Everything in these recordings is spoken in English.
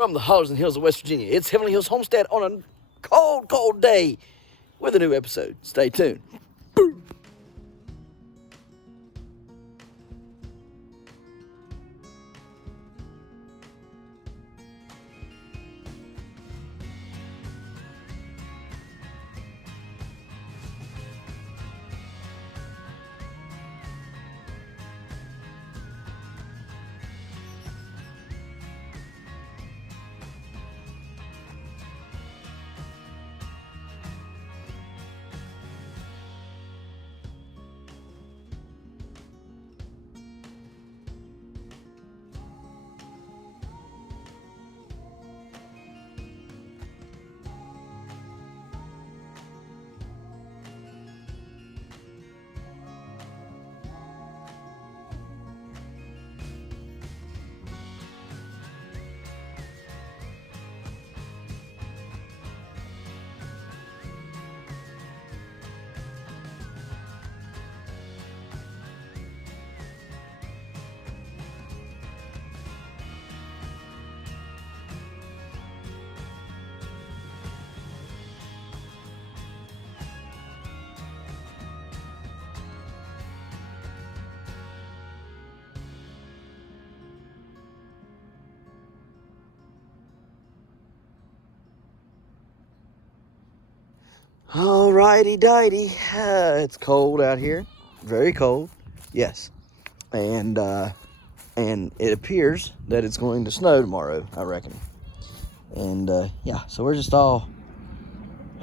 From the Hollers and Hills of West Virginia, it's Heavenly Hills Homestead on a cold, cold day with a new episode. Stay tuned. Boom. Alrighty dighty, it's cold out here, very cold, yes, and it appears that it's going to snow tomorrow, I reckon, and yeah, so we're just all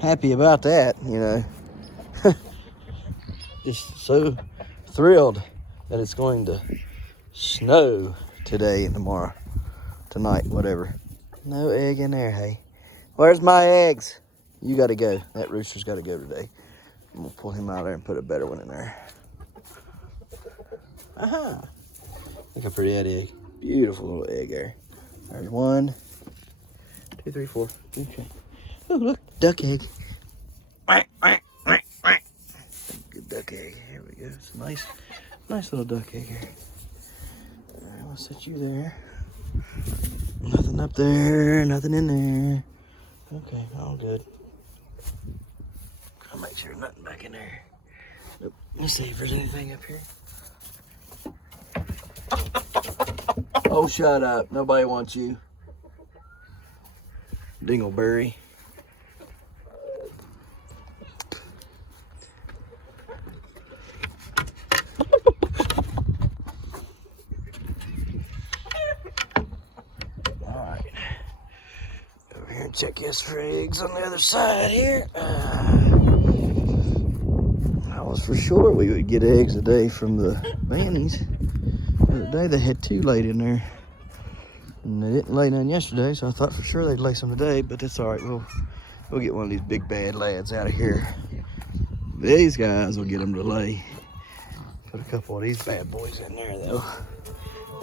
happy about that, you know, just so thrilled that it's going to snow today and tomorrow, tonight, whatever. No egg in there, hey, where's my eggs? You got to go. That rooster's got to go today. I'm going to pull him out there and put a better one in there. Aha. Look how pretty that egg. Beautiful little egg there. There's 1, 2, 3, 4. Okay. Oh, look. Duck egg. Quack, quack, quack, quack. Good duck egg. Here we go. It's a nice little duck egg here. All right, I'll set you there. Nothing up there. Nothing in there. Okay, all good. I'll make sure nothing back in there. Nope. Let's see if there's anything up here. Oh, shut up. Nobody wants you. Dingleberry. Alright. Over here and check yes for eggs on the other side here. I was for sure we would get eggs today from the Bannies. The other day they had 2 laid in there. And they didn't lay none yesterday, so I thought for sure they'd lay some today, but that's alright. We'll get one of these big bad lads out of here. These guys will get them to lay. Put a couple of these bad boys in there though.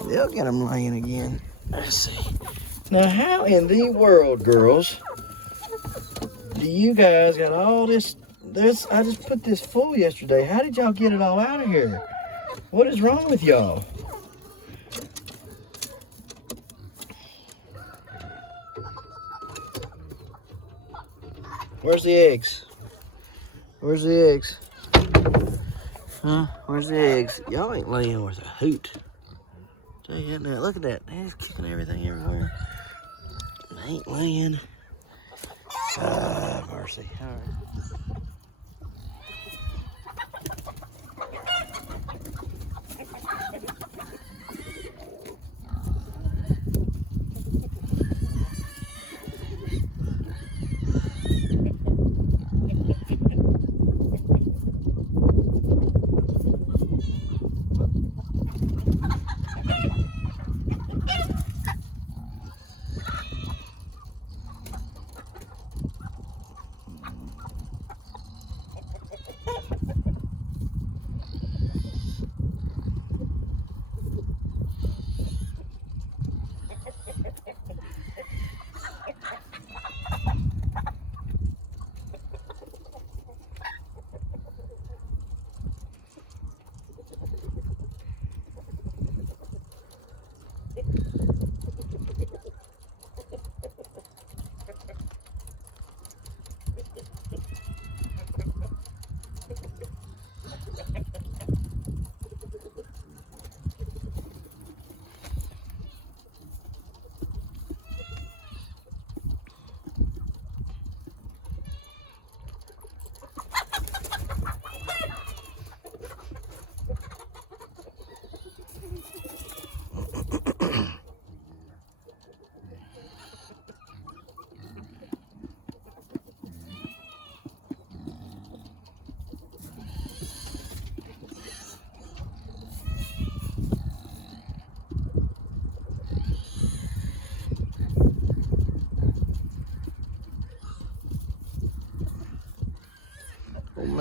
They'll get them laying again. Let's see. Now how in the world, girls, do you guys got all this? I just put this full yesterday. How did y'all get it all out of here? What is wrong with y'all? Where's the eggs? Where's the eggs? Huh? Where's the eggs? Y'all ain't laying worth a hoot. Tell you that now. Look at that. They're just kicking everything everywhere. They ain't laying. Ah, mercy. All right.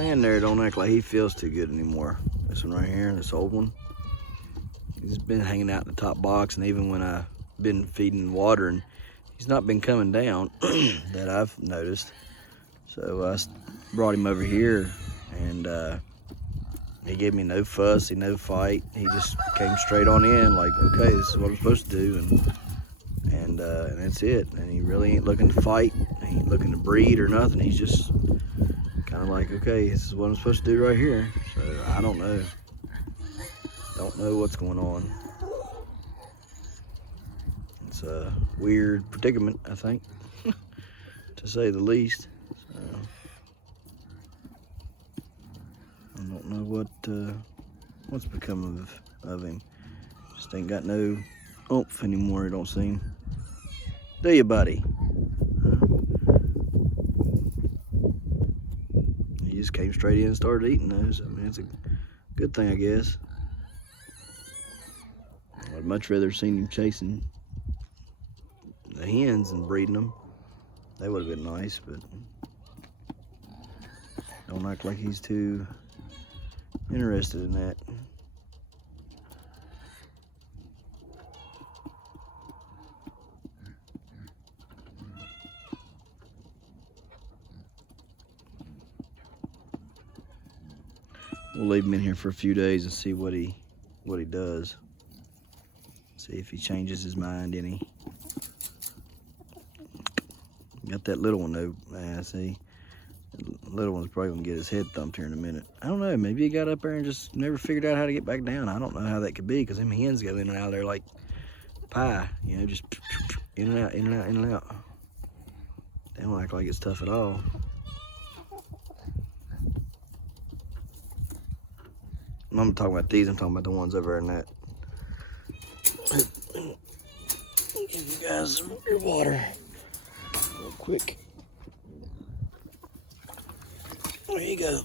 man there don't act like he feels too good anymore. This one right here, this old one. He's been hanging out in the top box, and even when I've been feeding and watering, he's not been coming down that I've noticed. So I brought him over here, and he gave me no fussy, no fight. He just came straight on in, like, okay, this is what I'm supposed to do, and that's it. And he really ain't looking to fight. He ain't looking to breed or nothing. He's just kind of like, okay, this is what I'm supposed to do right here. So I don't know. Don't know what's going on. It's a weird predicament, I think, to say the least. So I don't know what's become of him. Just ain't got no oomph anymore, it don't seem. Do you, buddy? He just came straight in and started eating those. I mean, it's a good thing, I guess. I'd much rather seen him chasing the hens and breeding them. That would have been nice, but don't act like he's too interested in that. We'll leave him in here for a few days and see what he does. See if he changes his mind any. Got that little one though. See, the little one's probably gonna get his head thumped here in a minute. I don't know. Maybe he got up there and just never figured out how to get back down. I don't know how that could be, because them hens go in and out of there like pie. You know, just in and out, in and out, in and out. They don't act like it's tough at all. I'm not talking about these. I'm talking about the ones over in that. Give you guys some your water real quick. There you go.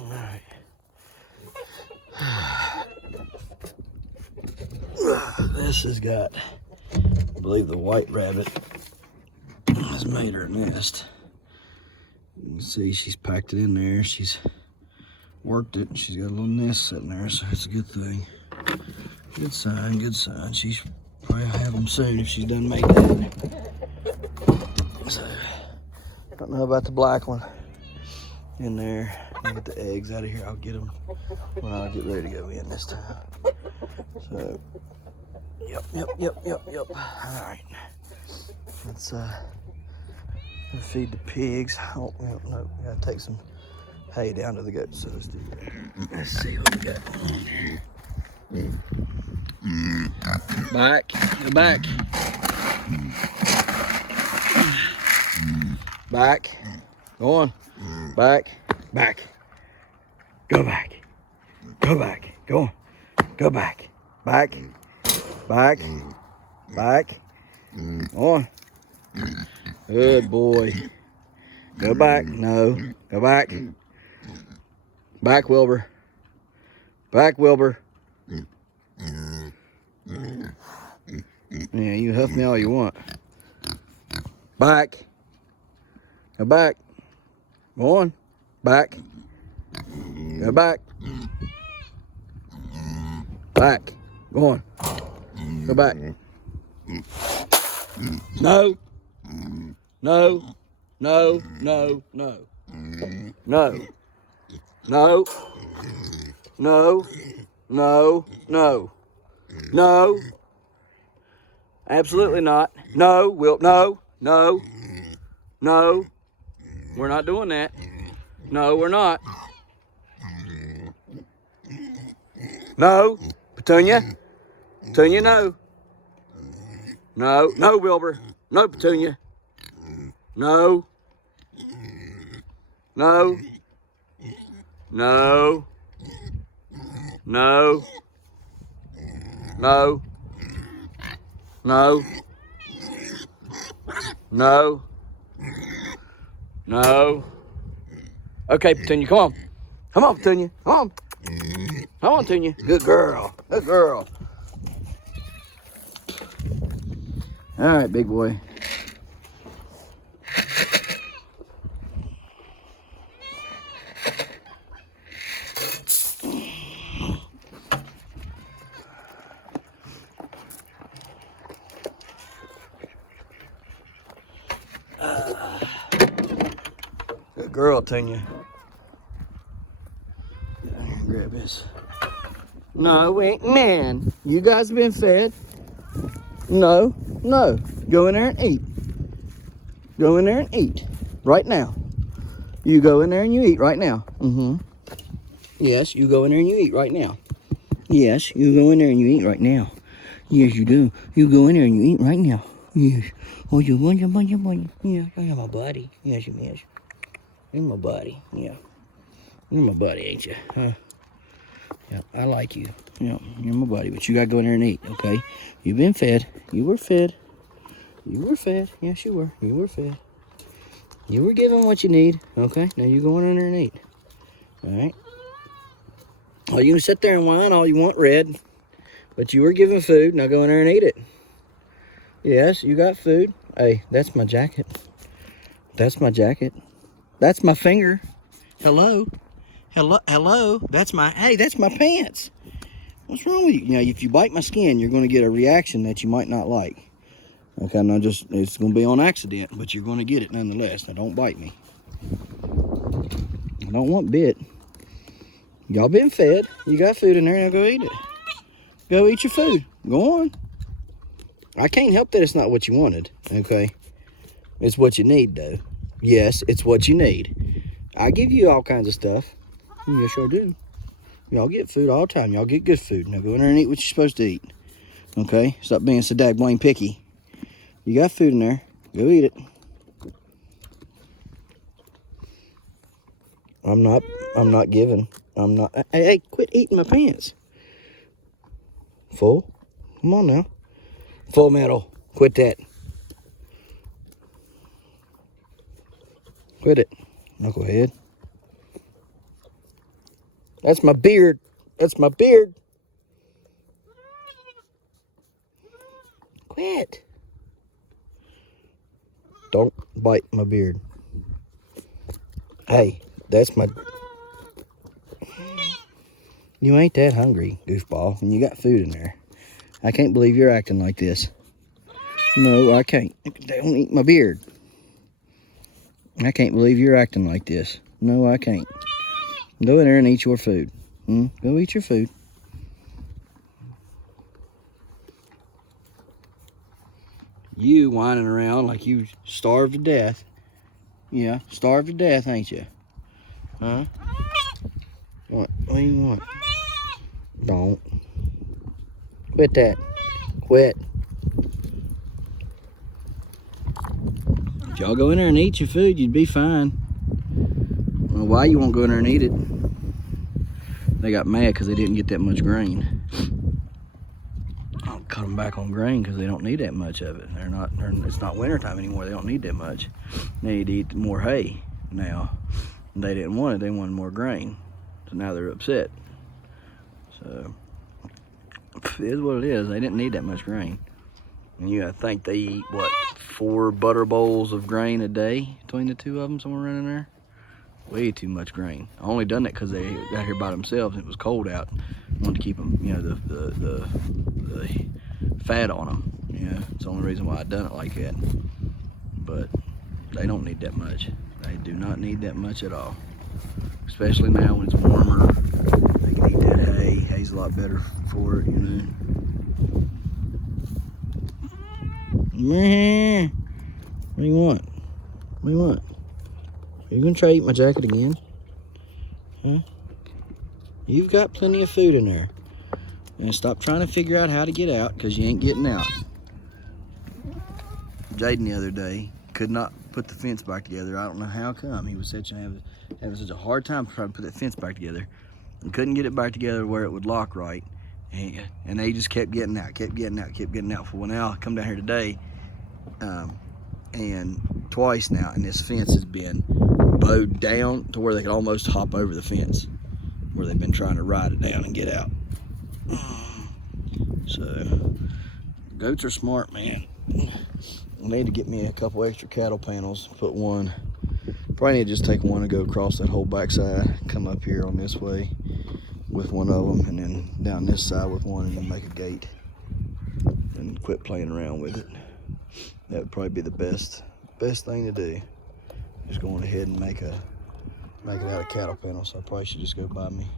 All right. This has got, I believe, the white rabbit has made her nest. You can see she's packed it in there. She's worked it. She's got a little nest sitting there, so it's a good thing. Good sign, good sign. She's probably have them soon if she's done made that. So, don't know about the black one in there. I'll get the eggs out of here. I'll get them when I get ready to go in this time. So, yep. All right. Let's feed the pigs. Oh, no, we gotta take some hay down to the goats. So let's do that. Let's see what we got going on here. Back, go back. Back, go on. Back, back. Go back. Go back. Go on. Go back. Back. Back. Back. On. Good boy. Go back. No. Go back. Back, Wilbur. Back, Wilbur. Yeah, you huff me all you want. Back. Go back. Go on. Back. Go back. Back. Go on. Go back. No. No. No. No. No. No. No. No. No. No. No. Absolutely not. No. No. No. No. We're not doing that. No, we're not. No. Petunia. Petunia, no. No. No, Wilbur. No, Petunia. No. No. No. No. No. No. No. No. Okay, Petunia, come on. Come on, Petunia. Come on. Come on, Tunya. Good girl. Good girl. All right, big boy. Good girl, Tunya. Get down here and grab this. No, we ain't. Man, you guys have been fed. No, no. Go in there and eat. Go in there and eat. Right now. You go in there and you eat right now. Mm-hmm. Yes, you go in there and you eat right now. Yes, you go in there and you eat right now. Yes, you do. You go in there and you eat right now. Yes. Oh, you want your buddy? Yeah, you're my buddy. Yes, you is. You're my buddy. Yeah. You're my buddy, ain't you? Huh? Yeah, I like you. Yeah, you're my buddy, but you gotta go in there and eat, okay? You've been fed. You were fed. You were fed. Yes, you were. You were fed. You were given what you need, okay? Now you go in there and eat. All right? Oh, you can sit there and whine all you want, Red, but you were given food. Now go in there and eat it. Yes, you got food. Hey, that's my jacket. That's my jacket. That's my finger. Hello. Hello. That's my, hey, that's my pants. What's wrong with you? You know, if you bite my skin, you're going to get a reaction that you might not like. Okay, now just, it's going to be on accident, but you're going to get it nonetheless. Now don't bite me. I don't want bit. Y'all been fed. You got food in there, now go eat it. Go eat your food. Go on. I can't help that it's not what you wanted, okay? It's what you need, though. Yes, it's what you need. I give you all kinds of stuff. Yes, I do. Y'all get food all the time. Y'all get good food. Now go in there and eat what you're supposed to eat. Okay? Stop being so daggone picky. You got food in there. Go eat it. I'm not giving. Hey, quit eating my pants. Full? Come on now. Full metal. Quit that. Quit it. Knucklehead. That's my beard. That's my beard. Quit. Don't bite my beard. Hey, that's my... You ain't that hungry, goofball, and you got food in there. I can't believe you're acting like this. No, I can't. Don't eat my beard. I can't believe you're acting like this. No, I can't. Go in there and eat your food. Go eat your food. You whining around like you starved to death. Yeah, starved to death, ain't you? Huh? What do you want? Don't. Quit that. Quit. If y'all go in there and eat your food, you'd be fine. I don't know why you won't go in there and eat it. They got mad because they didn't get that much grain. I'll cut them back on grain because they don't need that much of it. It's not wintertime anymore. They don't need that much. They need to eat more hay now. They didn't want it. They wanted more grain. So now they're upset. So it is what it is. They didn't need that much grain. And you gotta think they eat, what, 4 butter bowls of grain a day between the two of them, somewhere around in there? Way too much grain. I only done that because they got here by themselves and it was cold out. I wanted to keep them, you know, the fat on them. Yeah, it's the only reason why I done it like that. But they don't need that much. They do not need that much at all. Especially now when it's warmer. They can eat that hay. Hay's a lot better for it, you know. Man, what do you want? What do you want? Are you gonna try to eat my jacket again? Huh? You've got plenty of food in there. And stop trying to figure out how to get out, because you ain't getting out. Jaden the other day could not put the fence back together. I don't know how come. He was having such a hard time trying to put that fence back together. And couldn't get it back together where it would lock right. And they just kept getting out. For now, I come down here today, and twice now, and this fence has been bowed down to where they could almost hop over the fence. where they've been trying to ride it down and get out. So goats are smart, man. I need to get me a couple extra cattle panels, put one, probably need to just take one and go across that whole backside, come up here on this way with one of them, and then down this side with one, and then make a gate and quit playing around with it. That would probably be the best thing to do. Just going ahead and make it out of cattle panels. So I probably should just go buy me,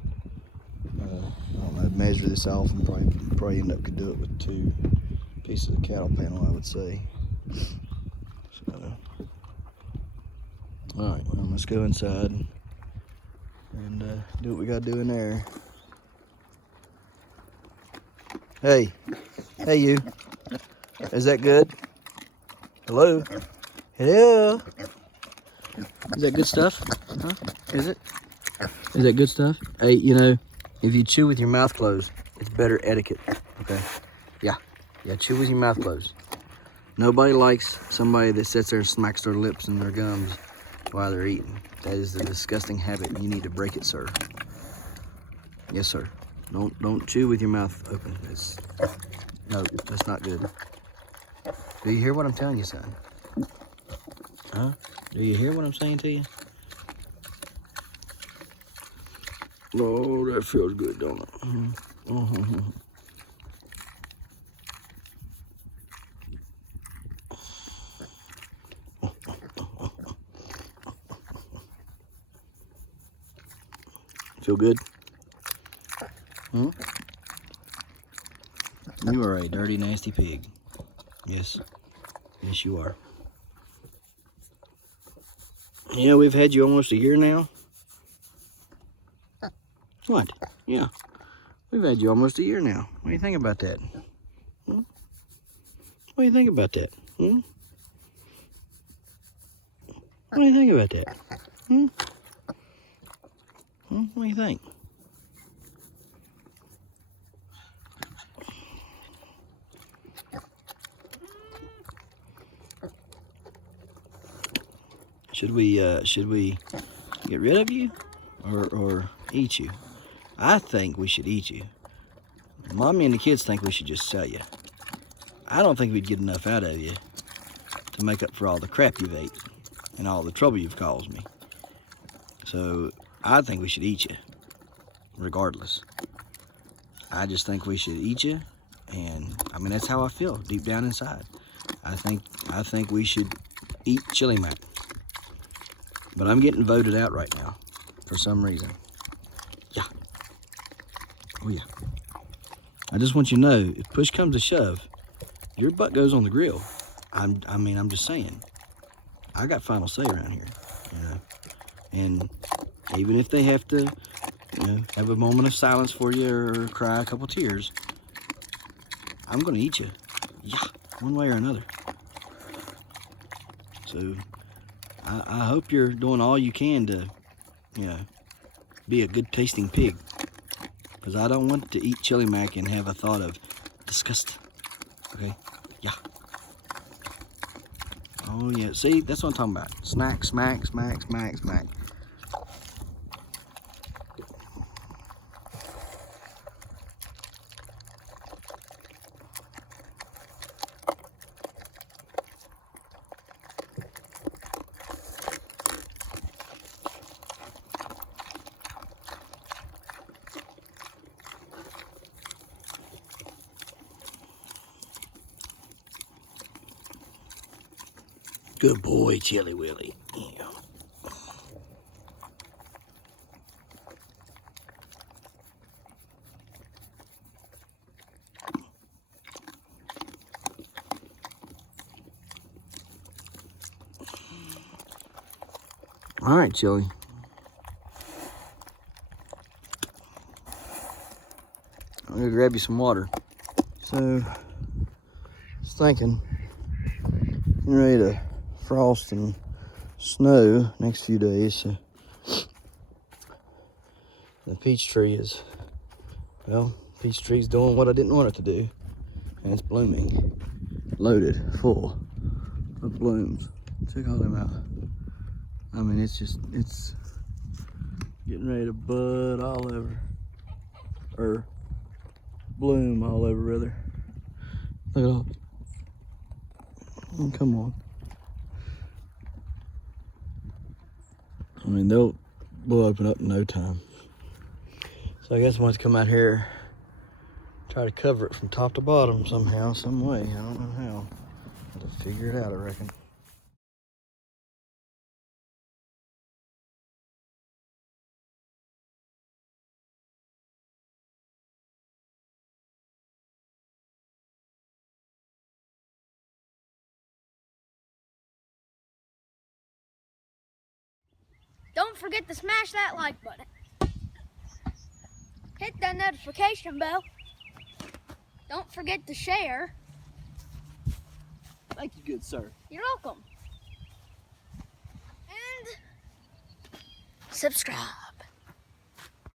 I don't know, measure this off, and probably end up could do it with 2 pieces of cattle panel, I would say. So, all right, well, let's go inside and do what we gotta do in there. Hey you, is that good? Hello? Hello? Is that good stuff? Huh? Is it? Is that good stuff? Hey, you know, if you chew with your mouth closed, it's better etiquette, okay? Yeah, chew with your mouth closed. Nobody likes somebody that sits there and smacks their lips and their gums while they're eating. That is a disgusting habit, and you need to break it, sir. Yes, sir. Don't chew with your mouth open. No, that's not good. Do you hear what I'm telling you, son? Huh? Do you hear what I'm saying to you? Oh, that feels good, don't it? Feel good? Hmm? You are a dirty, nasty pig. Yes. Yes, you are. Yeah, we've had you almost a year now. What? Yeah. We've had you almost a year now. What do you think about that? Hmm? What do you think about that? Hmm? What do you think about that? Hmm? Hmm? What do you think? Should we get rid of you or eat you? I think we should eat you. Mommy and the kids think we should just sell you. I don't think we'd get enough out of you to make up for all the crap you've ate and all the trouble you've caused me. So I think we should eat you, regardless. I just think we should eat you, and I mean, that's how I feel deep down inside. I think we should eat Chili Mac. But I'm getting voted out right now for some reason. Yeah. Oh yeah. I just want you to know, if push comes to shove, your butt goes on the grill. I'm just saying. I got final say around here, you know. And even if they have to, you know, have a moment of silence for you or cry a couple tears, I'm gonna eat you. Yeah, one way or another. So I hope you're doing all you can to, you know, be a good tasting pig. Because I don't want to eat Chili Mac and have a thought of disgust. Okay? Yeah. Oh yeah, see, that's what I'm talking about. Snack, smack, smack, smack, smack. Good boy, Chili Willy. Yeah. All right, Chili. I'm gonna grab you some water. So, just thinking, getting ready to frost and snow next few days. So the peach tree is, well, peach tree's doing what I didn't want it to do, and it's blooming, loaded, full of blooms. Check all them out. I mean, it's getting ready to bud all over. Or bloom all over, rather. Look at all. Oh, come on. I mean, they'll open up in no time. So I guess I want to come out here, try to cover it from top to bottom somehow, some way. I don't know how. I'll just figure it out, I reckon. Don't forget to smash that like button. Hit that notification bell. Don't forget to share. Thank you, good sir. You're welcome. And subscribe.